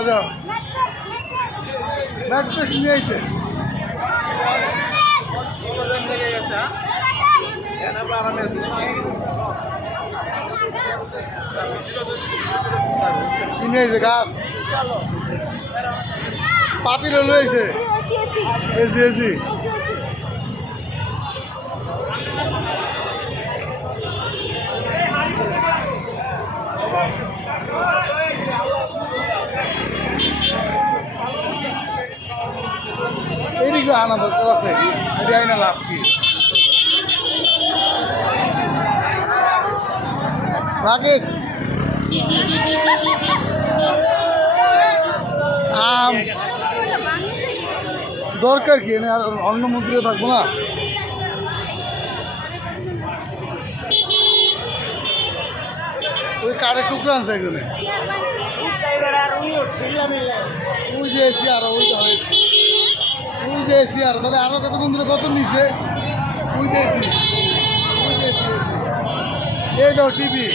যাও যাও ম্যাট্রেস নিয়ে আইছে কিনে আইছে গাছ পাতিল লইছে এসি এসি এইদিকে আনা দরকার আছে এটি আইনা লাভ কি রাকেশ আম দরকার কি আর অন্য মন্ত্রীও থাকবো না ওই কাঠের টুকরা আনছে একজনে ওই যে এসি আর ওইটা হয়েছে ওই যে এসি আর তাহলে আরো কত মন্দিরে কত নিচে ওই যে এসি এই দাও টিভি